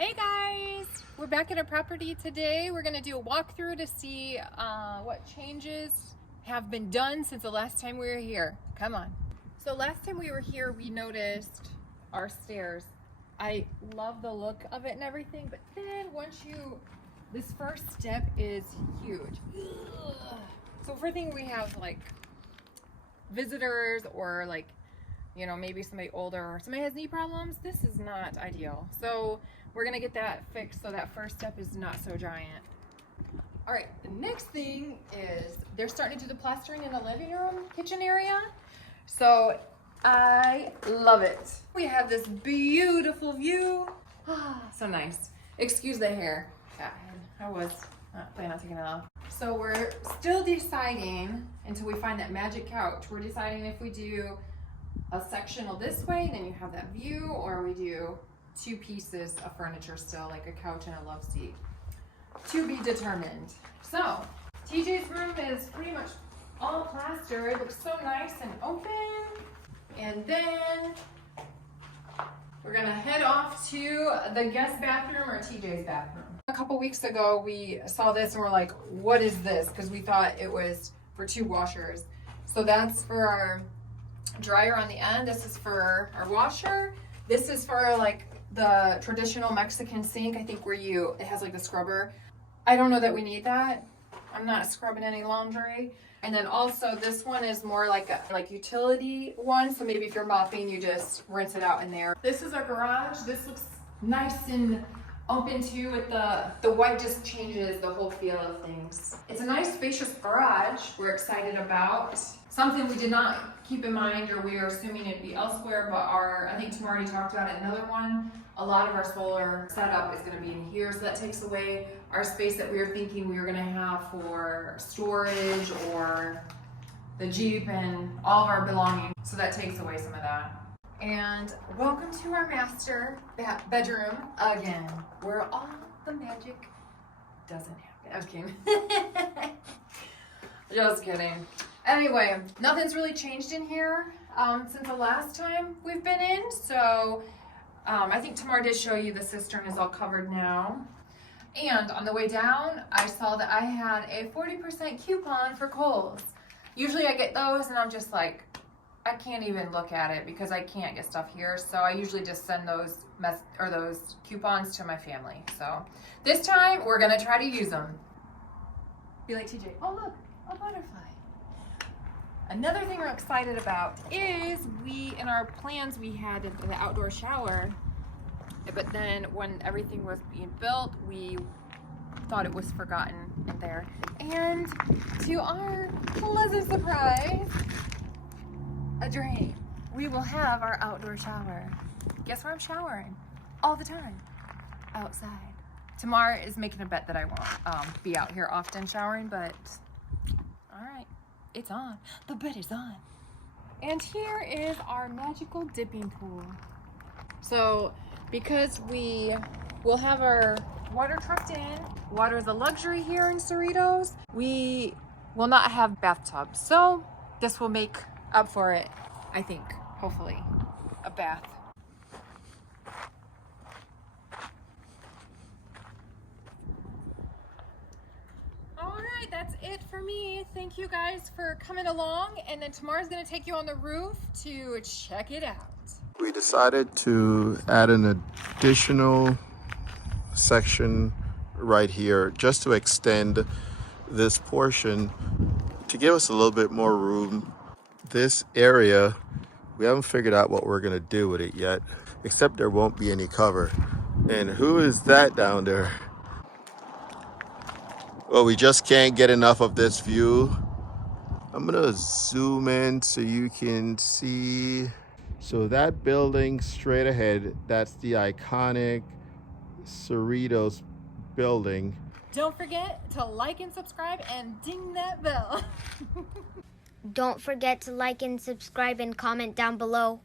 Hey guys, we're back at our property today. We're gonna do a walkthrough to see what changes have been done since the last time we were here. Come on. So last time we were here, we noticed our stairs. I love the look of it and everything, but then this first step is huge. Ugh. So if we're thinking we have like visitors or like, you know, maybe somebody older or somebody has knee problems, this is not ideal. So we're gonna get that fixed so that first step is not so giant. All right, the next thing is they're starting to do the plastering in the living room, kitchen area. So I love it. We have this beautiful view. So nice. Excuse the hair. I was not planning on taking it off. So we're still deciding until we find that magic couch. We're deciding if we do a sectional this way, then you have that view, or we do two pieces of furniture still, like a couch and a love seat. To be determined. So, TJ's room is pretty much all plaster. It looks so nice and open. And then we're gonna head off to the guest bathroom or TJ's bathroom. A couple weeks ago, we saw this and we're like, what is this? Because we thought it was for two washers. So that's for our dryer on the end. This is for our washer. This is for like the traditional Mexican sink, I think, where it has like the scrubber. I don't know that we need that. I'm not scrubbing any laundry. And then also this one is more like a utility one. So maybe if you're mopping, you just rinse it out in there. This is our garage. This looks nice and open too, with the white just changes the whole feel of things. It's a nice spacious garage we're excited about. Something we did not keep in mind, or we were assuming it'd be elsewhere, but I think Tim already talked about it, another one. A lot of our solar setup is gonna be in here, so that takes away our space that we were thinking we were gonna have for storage or the Jeep and all of our belongings. So that takes away some of that. And welcome to our master bedroom again, where all the magic doesn't happen. Okay. Just kidding. Anyway, nothing's really changed in here since the last time we've been in. So I think Tamar did show you the cistern is all covered now. And on the way down, I saw that I had a 40% coupon for Kohl's. Usually I get those and I'm just like, I can't even look at it because I can't get stuff here. So I usually just send those coupons to my family. So this time we're gonna try to use them. Be like TJ, oh look, a butterfly. Another thing we're excited about is in our plans we had the outdoor shower, but then when everything was being built, we thought it was forgotten in there. And to our pleasant surprise, a drain. We will have our outdoor shower. Guess where I'm showering? All the time. Outside. Tamar is making a bet that I won't be out here often showering, but all right. It's on. The bet is on. And here is our magical dipping pool. So because we will have our water trucked in, water is a luxury here in Cerritos, we will not have bathtubs. So this will make up for it, I think, hopefully, a bath. That's it for me. Thank you guys for coming along, and then Tamar's gonna take you on the roof to check it out. We decided to add an additional section right here just to extend this portion to give us a little bit more room. This area, we haven't figured out what we're gonna do with it yet, except there won't be any cover. And who is that down there? Well, we just can't get enough of this view. I'm gonna zoom in so you can see. So that building straight ahead, that's the iconic Cerritos building. Don't forget to like and subscribe and ding that bell. Don't forget to like and subscribe and comment down below.